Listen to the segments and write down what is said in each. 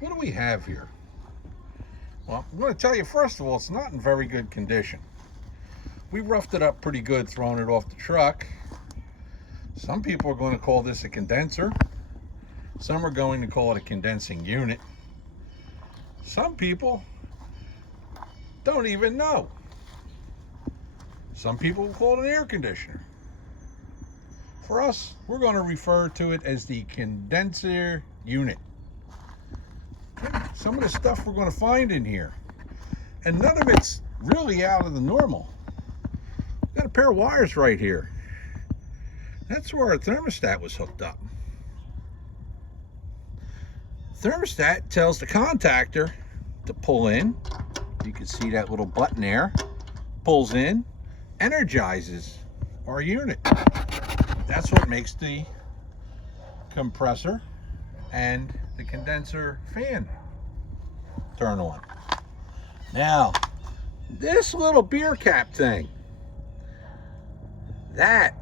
what do we have here? Well, I'm going to tell you, first of all, it's not in very good condition. We roughed it up pretty good throwing it off the truck. Some people are going to call this a condenser. Some are going to call it a condensing unit. Some people don't even know. Some people will call it an air conditioner. For us, we're going to refer to it as the condenser unit. Some of the stuff we're going to find in here, and none of it's really out of the normal. Got a pair of wires right here. That's where our thermostat was hooked up. Thermostat tells the contactor to pull in. You can see that little button there. Pulls in, energizes our unit. That's what makes the compressor and the condenser fan turn on. Now, this little beer cap thing, that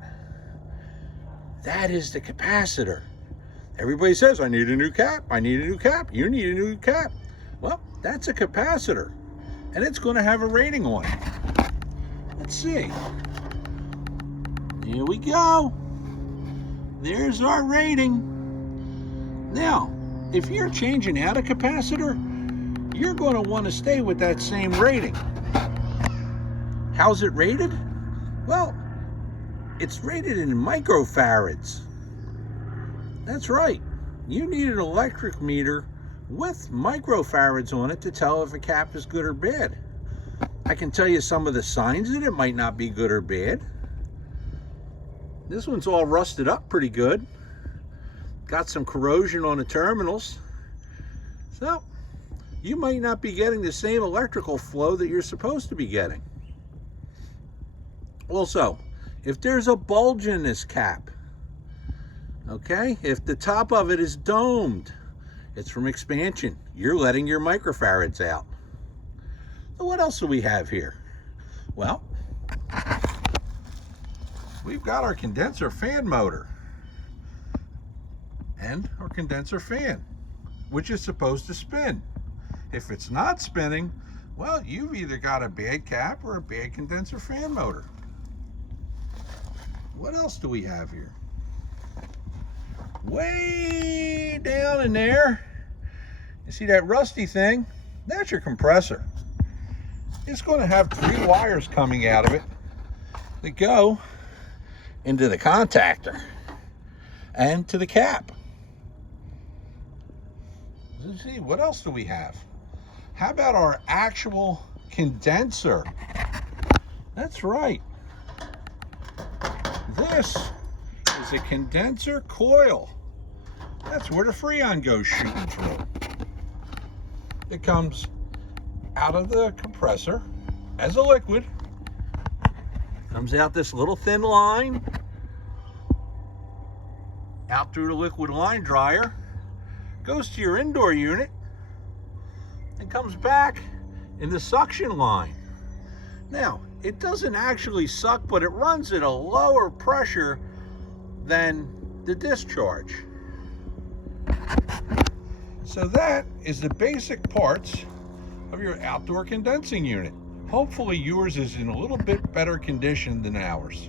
is the capacitor. Everybody says, I need a new cap, I need a new cap, you need a new cap. Well, that's a capacitor, and it's going to have a rating on it. Let's see. Here we go. There's our rating. Now, if you're changing out a capacitor, you're going to want to stay with that same rating. How's it rated? Well, it's rated in microfarads. That's right. You need an electric meter with microfarads on it to tell if a cap is good or bad. I can tell you some of the signs that it might not be good or bad. This one's all rusted up pretty good. Got some corrosion on the terminals. So, you might not be getting the same electrical flow that you're supposed to be getting. Also, if there's a bulge in this cap, okay, if the top of it is domed, it's from expansion. You're letting your microfarads out. So what else do we have here? Well, we've got our condenser fan motor and our condenser fan, which is supposed to spin. If it's not spinning, well, you've either got a bad cap or a bad condenser fan motor. What else do we have here? Way down in there, you see that rusty thing? That's your compressor. It's going to have 3 wires coming out of it that go into the contactor and to the cap. Let's see, what else do we have? How about our actual condenser? That's right. This is a condenser coil. That's where the Freon goes shooting through. It comes out of the compressor as a liquid. Comes out this little thin line, out through the liquid line dryer, goes to your indoor unit, and comes back in the suction line. Now, it doesn't actually suck, but it runs at a lower pressure than the discharge. So that is the basic parts of your outdoor condensing unit. Hopefully yours is in a little bit better condition than ours.